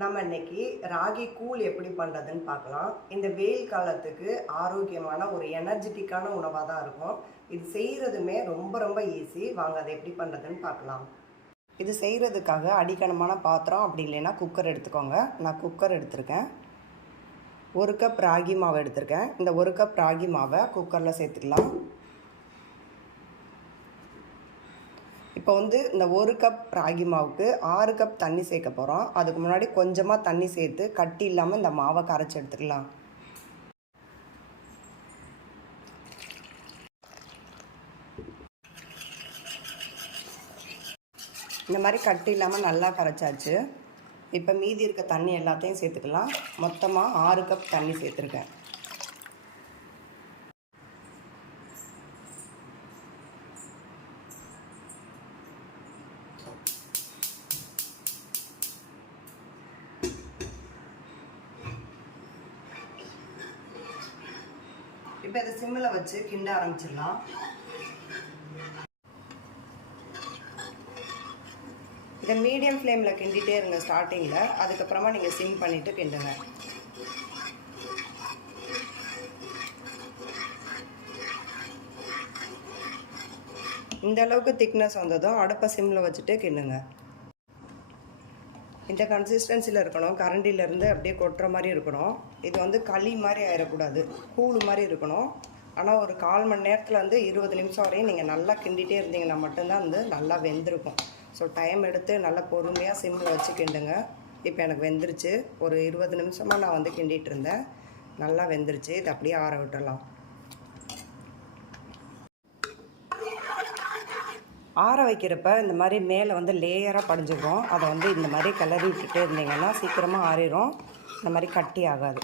நம்ம இன்னைக்கு ராகி கூழ் எப்படி பண்ணுறதுன்னு பார்க்கலாம். இந்த வெயில் காலத்துக்கு ஆரோக்கியமான ஒரு எனர்ஜெட்டிக்கான உணவாக தான் இருக்கும். இது செய்கிறதுமே ரொம்ப ரொம்ப ஈஸி. வாங்க அதை எப்படி பண்ணுறதுன்னு பார்க்கலாம். இது செய்கிறதுக்காக அடிக்கணமான பாத்திரம் அப்படி இல்லைன்னா குக்கர் எடுத்துக்கோங்க. நான் குக்கர் எடுத்திருக்கேன். ஒரு கப் ராகி மாவு எடுத்திருக்கேன். இந்த ஒரு கப் ராகி மாவை குக்கரில் சேர்த்துக்கலாம். இப்போ வந்து இந்த ஒரு கப் ராகி மாவுக்கு ஆறு கப் தண்ணி சேர்க்க போகிறோம் அதுக்கு முன்னாடி கொஞ்சமாக தண்ணி சேர்த்து கட்டி இல்லாமல் இந்த மாவை கரைச்சி எடுத்துக்கலாம் இந்த மாதிரி கட்டி இல்லாமல் நல்லா கரைச்சாச்சு. இப்போ மீதி இருக்க தண்ணி எல்லாத்தையும் சேர்த்துக்கலாம். மொத்தமாக ஆறு கப் தண்ணி சேர்த்துருக்கேன். இப்போ இதை சிம்மில் வச்சு கிண்ட ஆரம்பிச்சிடலாம். இதை மீடியம் ஃப்ளேமில் கிண்டிகிட்டே இருங்க ஸ்டார்டிங்கில் அதுக்கப்புறமா நீங்கள் சிம் பண்ணிவிட்டு கிண்டுங்க. இந்த அளவுக்கு திக்னஸ் வந்ததும் அடுப்பை சிம்மில் வச்சுட்டு கிண்டுங்க. இந்த கன்சிஸ்டன்சியில் இருக்கணும். கரண்டிலேருந்து அப்படியே கொட்டுற மாதிரி இருக்கணும். இது வந்து களி மாதிரி ஆயிடக்கூடாது கூழ் மாதிரி இருக்கணும். ஆனால் ஒரு கால் மணி நேரத்தில் வந்து இருபது நிமிஷம் வரையும் நீங்கள் நல்லா கிண்டிகிட்டே இருந்தீங்கன்னா மட்டும்தான் வந்து நல்லா வெந்திருக்கும். ஸோ டைம் எடுத்து நல்லா பொறுமையாக சிம்மில் வச்சு கிண்டுங்க. இப்போ எனக்கு வெந்துருச்சு. ஒரு இருபது நிமிஷமாக நான் வந்து கிண்டிகிட்டு இருந்தேன். நல்லா வெந்துருச்சு. இது அப்படியே ஆற விட்டுடலாம் ஆற வைக்கிறப்ப இந்த மாதிரி மேலே வந்து லேயராக படிஞ்சுக்கிறோம் அதை வந்து இந்த மாதிரி கிளறி விட்டுட்டே இருந்தீங்கன்னா சீக்கிரமாக ஆறிடும் இந்த மாதிரி கட்டி ஆகாது.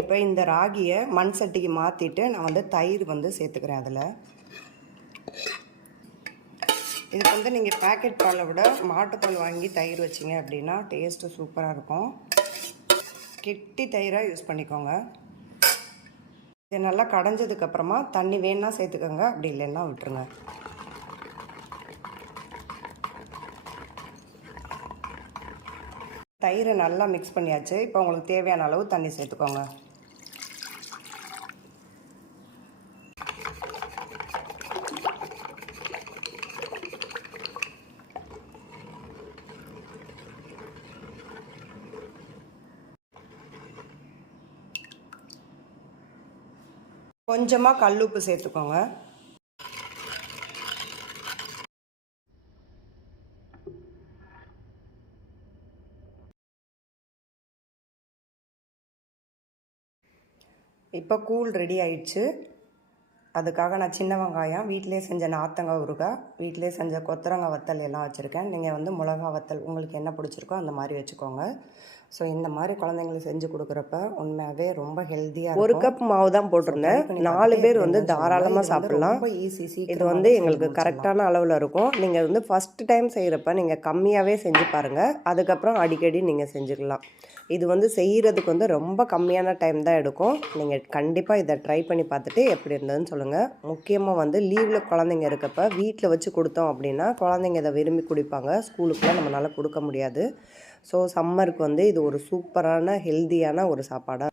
இப்போ இந்த ராகியை மண் சட்டிக்கு மாற்றிட்டு நான் வந்து தயிர் வந்து சேர்த்துக்கிறேன் அதில். இதுக்கு வந்து நீங்கள் பேக்கெட் பாலை விட மாட்டுப்பால் வாங்கி தயிர் வச்சிங்க அப்படின்னா டேஸ்ட்டு சூப்பராக இருக்கும். கெட்டி தயிராக யூஸ் பண்ணிக்கோங்க. இது நல்லா கடைஞ்சதுக்கப்புறமா தண்ணி வேணால் சேர்த்துக்கோங்க. அப்படி இல்லைன்னா விட்டுருங்க. தயிரை நல்லா மிக்ஸ் பண்ணியாச்சு. இப்போ உங்களுக்கு தேவையான அளவு தண்ணி சேர்த்துக்கோங்க. கொஞ்சமாக கல் உப்பு சேர்த்துக்கோங்க. இப்போ கூழ் ரெடி ஆயிடுச்சு. அதுக்காக நான் சின்ன வெங்காயம் வீட்டிலே செஞ்ச நாத்தங்காய் ஊறுகாய் வீட்டிலே செஞ்ச கொத்தரங்காய் வத்தல் எல்லாம் வச்சுருக்கேன். நீங்கள் வந்து மிளகா வத்தல் உங்களுக்கு என்ன பிடிச்சிருக்கோ அந்த மாதிரி வச்சுக்கோங்க. ஸோ இந்த மாதிரி குழந்தைங்களுக்கு செஞ்சு கொடுக்குறப்ப உண்மையாகவே ரொம்ப ஹெல்த்தியாக ஒரு கப் மாவு தான் போட்டிருந்தேன். நாலு பேர் வந்து தாராளமாக சாப்பிடலாம். ரொம்ப ஈஸி இது வந்து எங்களுக்கு கரெக்டான அளவில் இருக்கும். நீங்கள் வந்து ஃபஸ்ட் டைம் செய்கிறப்ப நீங்கள் கம்மியாகவே செஞ்சு பாருங்கள் அதுக்கப்புறம் அடிக்கடி நீங்கள் செஞ்சுக்கலாம். இது வந்து செய்கிறதுக்கு வந்து ரொம்ப கம்மியான டைம் தான் எடுக்கும். நீங்கள் கண்டிப்பாக இதை ட்ரை பண்ணி பார்த்துட்டு எப்படி இருந்ததுன்னு சொல்லுங்கள் முக்கியமாக வந்து லீவில் குழந்தைங்க இருக்கப்ப வீட்டில் வச்சு கொடுத்தோம் அப்படின்னா குழந்தைங்க இதை விரும்பி குடிப்பாங்க. ஸ்கூலுக்குலாம் நம்மளால் கொடுக்க முடியாது. ஸோ சம்மருக்கு வந்து இது ஒரு சூப்பரான ஹெல்த்தியான ஒரு சாப்பாடாக